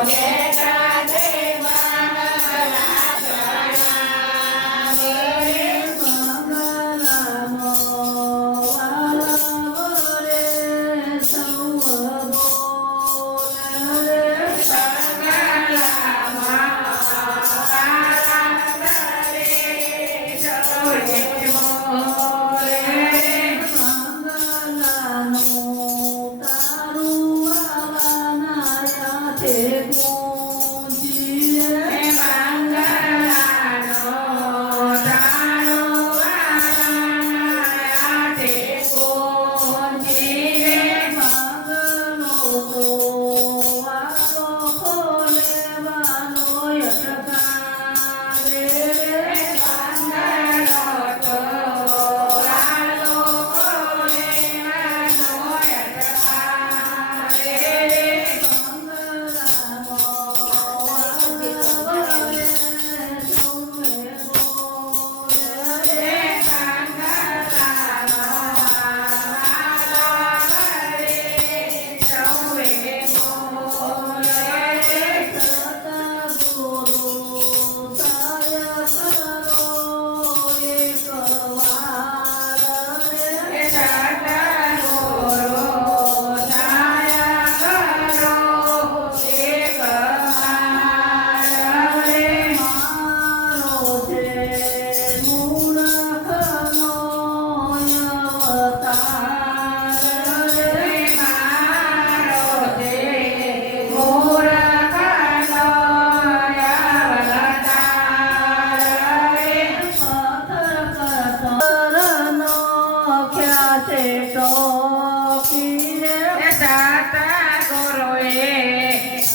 Amen.